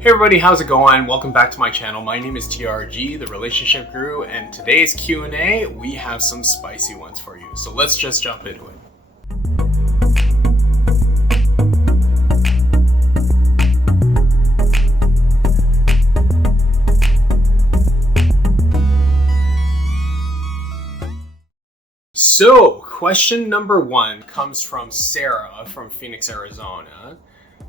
Hey everybody, how's it going? Welcome back to my channel. My name is TRG, the Relationship Guru, and today's Q&A, we have some spicy ones for you. So let's just jump into it. So, question number one comes from Sarah from Phoenix, Arizona.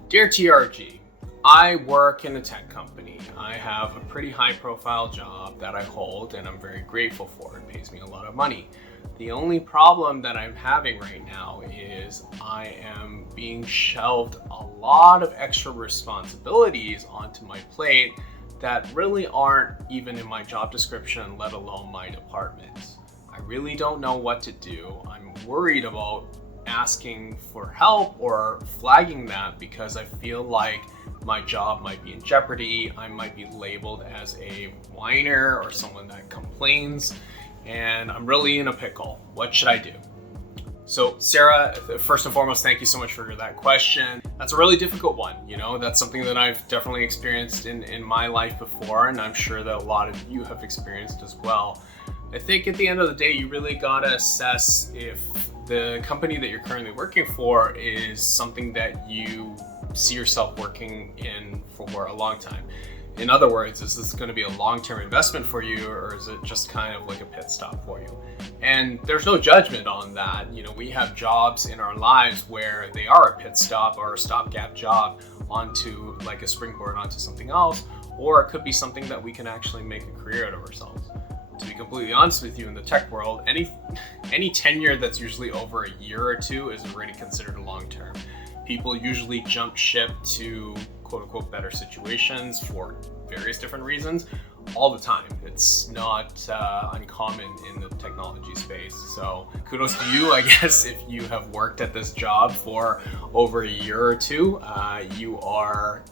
Dear TRG, I work in a tech company. I have a pretty high profile job that I hold and I'm very grateful for. It pays me a lot of money. The only problem that I'm having right now is I am being shelved a lot of extra responsibilities onto my plate that really aren't even in my job description, let alone my department. I really don't know what to do. I'm worried about asking for help or flagging that because I feel like my job might be in jeopardy. I might be labeled as a whiner or someone that complains, and I'm really in a pickle. What should I do? So Sarah, first and foremost, thank you so much for that question. That's a really difficult one. That's something that I've definitely experienced in my life before, and I'm sure that a lot of you have experienced as well. I think at the end of the day, you really gotta assess if the company that you're currently working for is something that you see yourself working in for a long time. In other words, is this going to be a long-term investment for you, or is it just kind of like a pit stop for you? And there's no judgment on that. We have jobs in our lives where they are a pit stop or a stopgap job onto like a springboard onto something else, or it could be something that we can actually make a career out of ourselves. To be completely honest with you, in the tech world, any tenure that's usually over a year or two is already considered long-term. People usually jump ship to quote-unquote better situations for various different reasons all the time. It's not uncommon in the technology space. So kudos to you, I guess, if you have worked at this job for over a year or two. You are,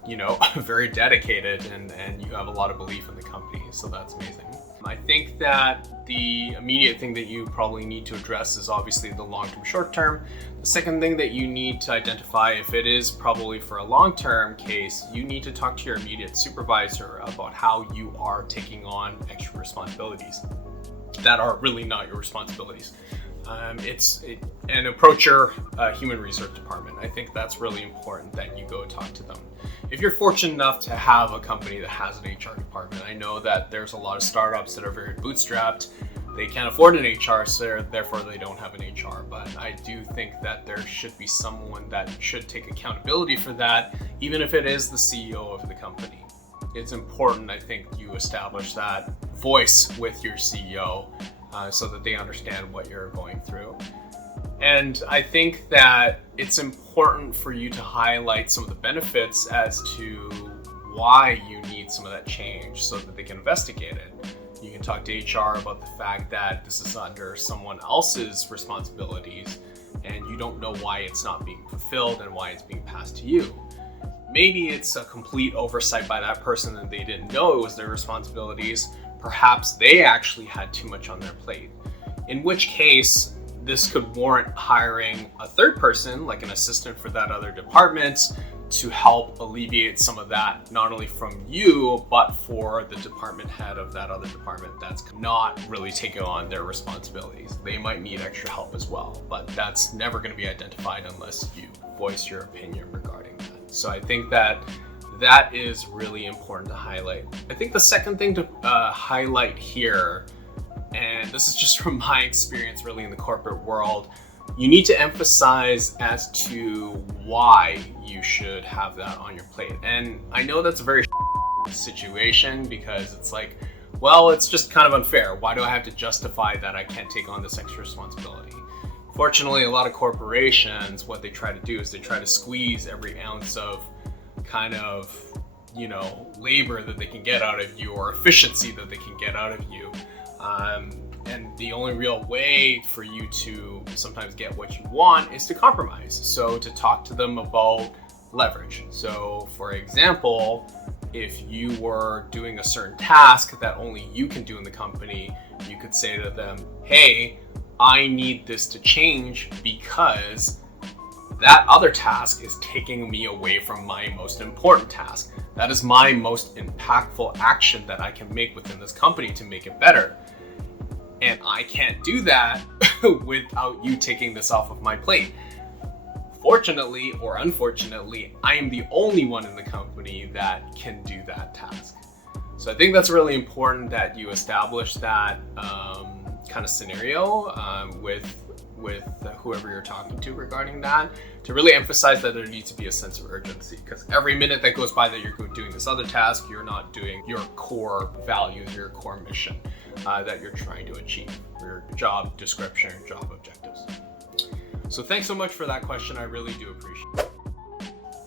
very dedicated and you have a lot of belief in the company. So that's amazing. I think that the immediate thing that you probably need to address is obviously the long-term, short-term. The second thing that you need to identify, if it is probably for a long-term case, you need to talk to your immediate supervisor about how you are taking on extra responsibilities that are really not your responsibilities. And approach your human resource department. I think that's really important that you go talk to them. If you're fortunate enough to have a company that has an HR department, I know that there's a lot of startups that are very bootstrapped. They can't afford an HR, so therefore they don't have an HR. But I do think that there should be someone that should take accountability for that, even if it is the CEO of the company. It's important, I think, you establish that voice with your CEO so that they understand what you're going through. And I think that it's important for you to highlight some of the benefits as to why you need some of that change so that they can investigate it. You can talk to HR about the fact that this is under someone else's responsibilities and you don't know why it's not being fulfilled and why it's being passed to you. Maybe it's a complete oversight by that person and they didn't know it was their responsibilities. Perhaps they actually had too much on their plate. In which case, this could warrant hiring a third person, like an assistant for that other department, to help alleviate some of that, not only from you, but for the department head of that other department that's not really taking on their responsibilities. They might need extra help as well, but that's never going to be identified unless you voice your opinion regarding that. So I think that is really important to highlight. I think the second thing to highlight here, and this is just from my experience really in the corporate world, you need to emphasize as to why you should have that on your plate. And I know that's a very situation because it's like, well, it's just kind of unfair. Why do I have to justify that I can't take on this extra responsibility? Fortunately, a lot of corporations, what they try to do is they try to squeeze every ounce of kind of, labor that they can get out of you or efficiency that they can get out of you. And the only real way for you to sometimes get what you want is to compromise. So to talk to them about leverage. So for example, if you were doing a certain task that only you can do in the company, you could say to them, hey, I need this to change because that other task is taking me away from my most important task. That is my most impactful action that I can make within this company to make it better. And I can't do that without you taking this off of my plate. Fortunately or unfortunately, I am the only one in the company that can do that task. So I think that's really important that you establish that kind of scenario with whoever you're talking to regarding that, to really emphasize that there needs to be a sense of urgency, because every minute that goes by that you're doing this other task, you're not doing your core values, your core mission that you're trying to achieve, your job description, job objectives. So thanks so much for that question. I really do appreciate it.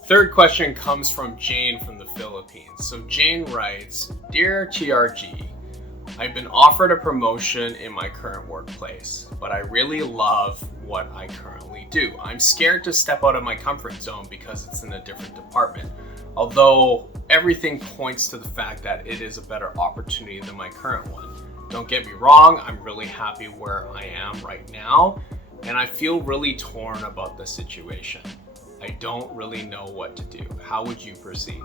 Third question comes from Jane from the Philippines. So Jane writes, "Dear TRG, I've been offered a promotion in my current workplace, but I really love what I currently do. I'm scared to step out of my comfort zone because it's in a different department. Although everything points to the fact that it is a better opportunity than my current one. Don't get me wrong, I'm really happy where I am right now, and I feel really torn about the situation. I don't really know what to do. How would you proceed?"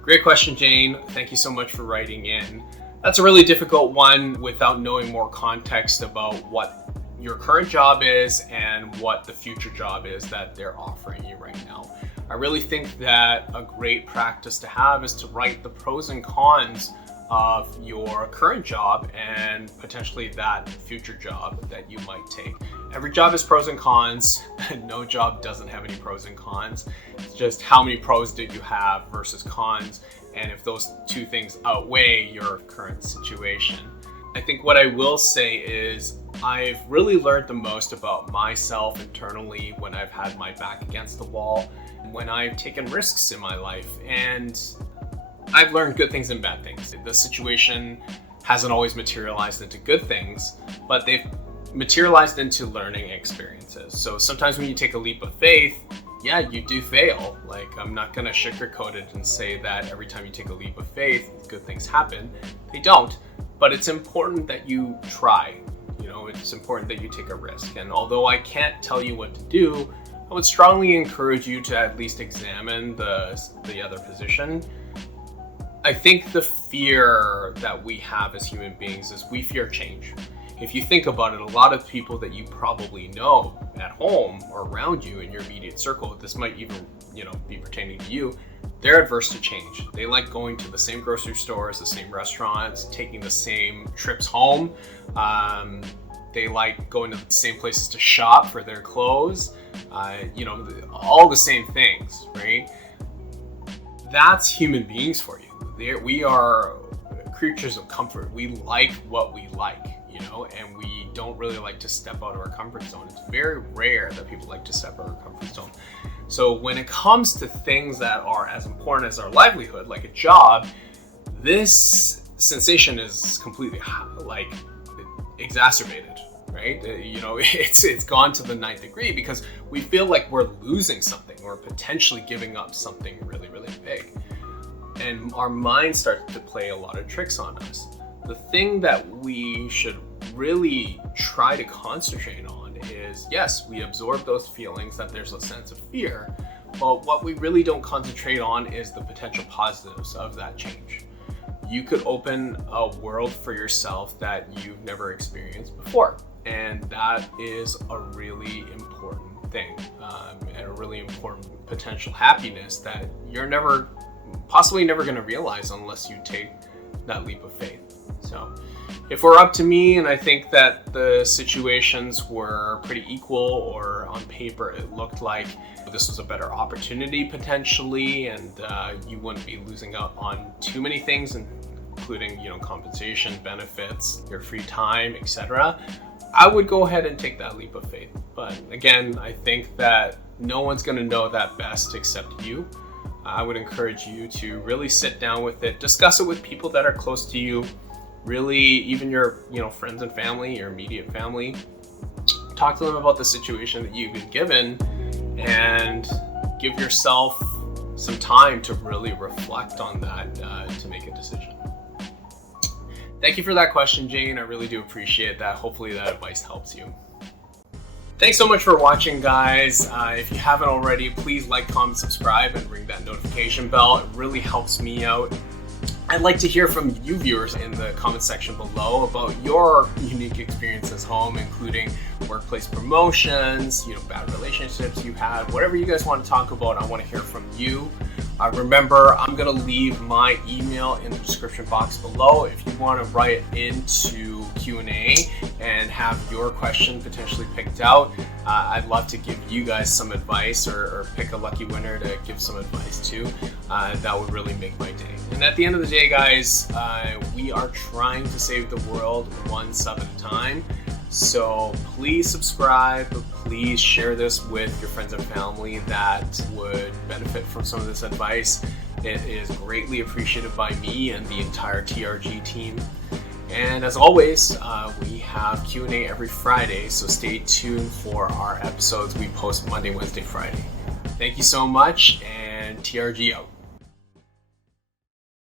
Great question, Jane. Thank you so much for writing in. That's a really difficult one without knowing more context about what your current job is and what the future job is that they're offering you right now. I really think that a great practice to have is to write the pros and cons of your current job and potentially that future job that you might take. Every job has pros and cons. No job doesn't have any pros and cons. It's just how many pros did you have versus cons, and if those two things outweigh your current situation. I think what I will say is I've really learned the most about myself internally when I've had my back against the wall, when I've taken risks in my life, and I've learned good things and bad things. The situation hasn't always materialized into good things, but they've materialized into learning experiences. So sometimes when you take a leap of faith, yeah, you do fail. Like, I'm not gonna sugarcoat it and say that every time you take a leap of faith, good things happen. They don't, but it's important that you try. You know, it's important that you take a risk. And although I can't tell you what to do, I would strongly encourage you to at least examine the other position. I think the fear that we have as human beings is we fear change. If you think about it, a lot of people that you probably know at home or around you in your immediate circle, this might even, be pertaining to you, they're adverse to change. They like going to the same grocery stores, the same restaurants, taking the same trips home. They like going to the same places to shop for their clothes, all the same things, right? That's human beings for you. We are creatures of comfort. We like what we like, and we don't really like to step out of our comfort zone. It's very rare that people like to step out of our comfort zone. So when it comes to things that are as important as our livelihood, like a job, this sensation is completely exacerbated, right? It's gone to the 9th degree because we feel like we're losing something or potentially giving up something really, really big. And our mind starts to play a lot of tricks on us. The thing that we should really try to concentrate on is, yes, we absorb those feelings that there's a sense of fear, but what we really don't concentrate on is the potential positives of that change. You could open a world for yourself that you've never experienced before, and that is a really important thing, and a really important potential happiness that you're possibly never going to realize unless you take that leap of faith. So if we're up to me, and I think that the situations were pretty equal, or on paper it looked like this was a better opportunity potentially, and you wouldn't be losing out on too many things, including compensation, benefits, your free time, etc., I would go ahead and take that leap of faith. But again, I think that no one's going to know that best except you. I would encourage you to really sit down with it, discuss it with people that are close to you, really even your friends and family, your immediate family. Talk to them about the situation that you've been given, and give yourself some time to really reflect on that to make a decision. Thank you for that question, Jane. I really do appreciate that. Hopefully that advice helps you. Thanks so much for watching, guys. If you haven't already, please like, comment, subscribe, and ring that notification bell. It really helps me out. I'd like to hear from you viewers in the comment section below about your unique experiences home, including workplace promotions, bad relationships you had, whatever you guys want to talk about. I want to hear from you. Remember, I'm going to leave my email in the description box below. If you want to write into Q&A and have your question potentially picked out, I'd love to give you guys some advice or pick a lucky winner to give some advice to. That would really make my day. And at the end of the day, guys, we are trying to save the world one sub at a time. So please subscribe, please share this with your friends and family that would benefit from some of this advice. It is greatly appreciated by me and the entire TRG team. And as always, we have Q&A every Friday, so stay tuned for our episodes we post Monday, Wednesday, Friday. Thank you so much, and TRG out.